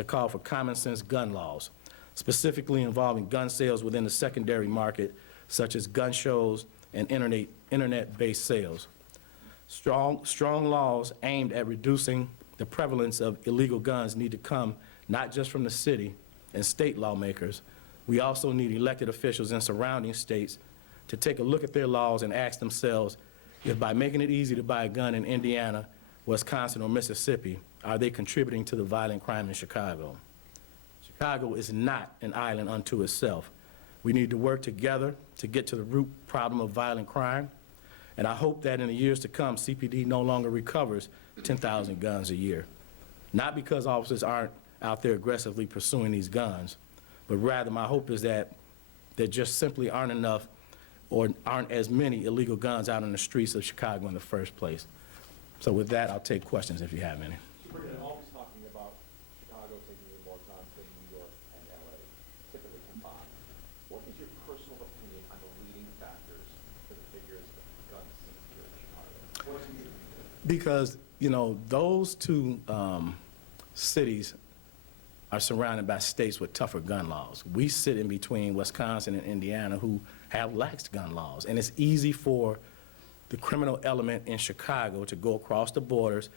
to call for common sense gun laws, specifically involving gun sales within the secondary market, such as gun shows and internet-based sales. Strong laws aimed at reducing the prevalence of illegal guns need to come not just from the city and state lawmakers. We also need elected officials in surrounding states to take a look at their laws and ask themselves if by making it easy to buy a gun in Indiana, Wisconsin, or Mississippi, are they contributing to the violent crime in Chicago? Chicago is not an island unto itself. We need to work together to get to the root problem of violent crime. And I hope that in the years to come, CPD no longer recovers 10,000 guns a year. Not because officers aren't out there aggressively pursuing these guns, but rather my hope is that there just simply aren't enough or aren't as many illegal guns out on the streets of Chicago in the first place. So with that, I'll take questions if you have any. We're always talking about Chicago taking in more guns than New York and LA, typically combined. What is your personal opinion on the leading factors for the figures of gun seized here in Chicago? What do you think? Because, you know, those two cities are surrounded by states with tougher gun laws. We sit in between Wisconsin and Indiana who have lax gun laws. And it's easy for the criminal element in Chicago to go across the borders,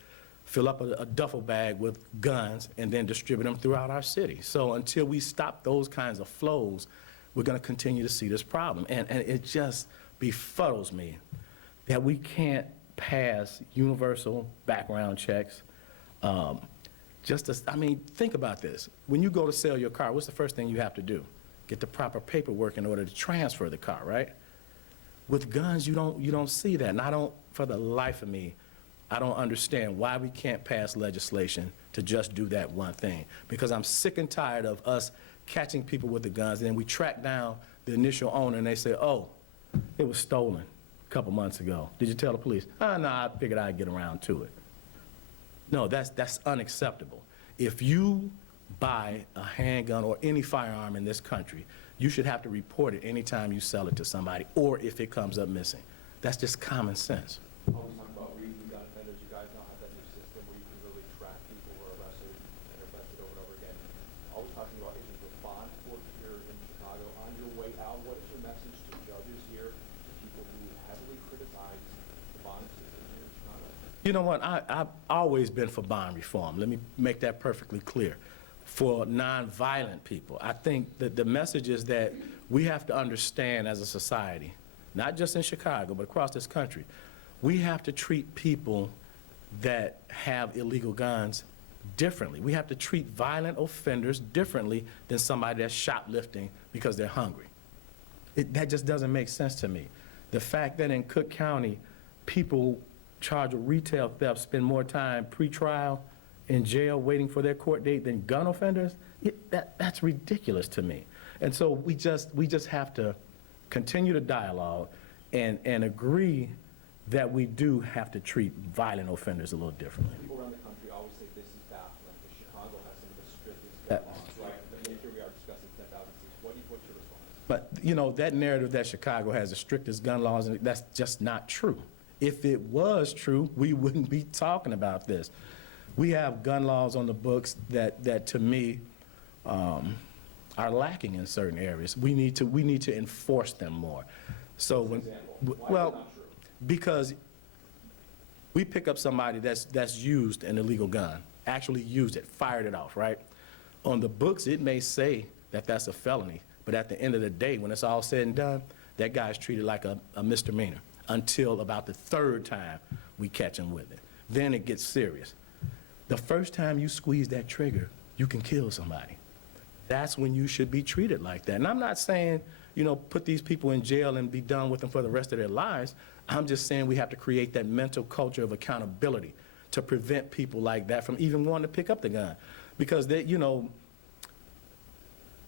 fill up a duffel bag with guns, and then distribute them throughout our city. So until we stop those kinds of flows, we're going to continue to see this problem. And it just befuddles me that we can't pass universal background checks. I mean, think about this. When you go to sell your car, what's the first thing you have to do? Get the proper paperwork in order to transfer the car, right? With guns, you don't see that. And I don't, for the life of me, I don't understand why we can't pass legislation to just do that one thing. Because I'm sick and tired of us catching people with the guns, and then we track down the initial owner, and they say, oh, it was stolen a couple months ago. Did you tell the police? Oh, no, I figured I'd get around to it. No, that's unacceptable. If you buy a handgun or any firearm in this country, you should have to report it anytime you sell it to somebody or if it comes up missing. That's just common sense. Always talk about reading gun offenders. You guys now have that new system where you can really track people who are arrested and arrested over and over again. Always talking about issues with bond work here in Chicago. On your way out, what is your message to judges here, to people who heavily criticize the bond system here in Chicago? You know what? I've always been for bond reform. Let me make that perfectly clear. For nonviolent people, I think that the message is that we have to understand as a society, not just in Chicago, but across this country, we have to treat people that have illegal guns differently. We have to treat violent offenders differently than somebody that's shoplifting because they're hungry. That just doesn't make sense to me. The fact that in Cook County, people charged with retail theft spend more time pre-trial in jail waiting for their court date than gun offenders, that's ridiculous to me. And so we just have to continue the dialogue and agree that we do have to treat violent offenders a little differently. People around the country always say this is baffling because Chicago has some of the strictest gun laws, right? But here we are discussing 10,000 seats. What's your response? But, you know, that narrative that Chicago has the strictest gun laws, that's just not true. If it was true, we wouldn't be talking about this. We have gun laws on the books that to me, are lacking in certain areas. We need to enforce them more. So well, because we pick up somebody that's used an illegal gun, actually used it, fired it off, right? On the books, it may say that that's a felony, but at the end of the day, when it's all said and done, that guy's treated like a misdemeanor until about the third time we catch him with it. Then it gets serious. The first time you squeeze that trigger, you can kill somebody. That's when you should be treated like that. And I'm not saying, you know, put these people in jail and be done with them for the rest of their lives. I'm just saying we have to create that mental culture of accountability to prevent people like that from even wanting to pick up the gun. Because they, you know,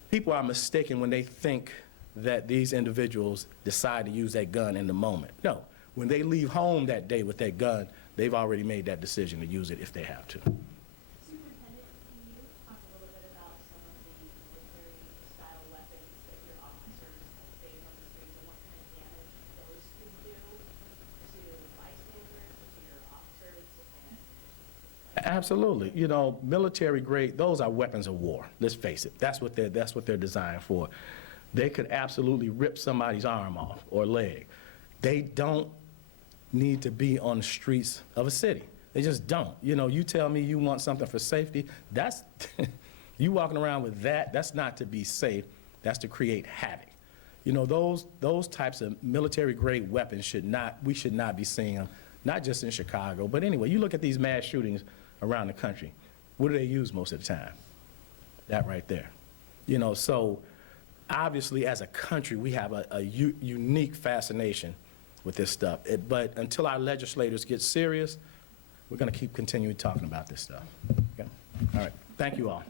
people are mistaken when they think that these individuals decide to use that gun in the moment. No, when they leave home that day with that gun, they've already made that decision to use it if they have to. Superintendent, can you talk a little bit about some of the military-style weapons that your officers have faced on the streets and what kind of damage those could do to bystanders, to your officers? Absolutely. You know, military grade, those are weapons of war. Let's face it. That's what they're designed for. They could absolutely rip somebody's arm off or leg. They don't need to be on the streets of a city. They just don't. You know, you tell me you want something for safety, that's, you walking around with that, that's not to be safe, that's to create havoc. You know, those types of military-grade weapons we should not be seeing them, not just in Chicago, but anyway, you look at these mass shootings around the country, what do they use most of the time? That right there. You know, so obviously as a country, we have a unique fascination with this stuff. But until our legislators get serious, we're gonna keep continuing talking about this stuff. Okay? All right, thank you all.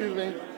Excuse me.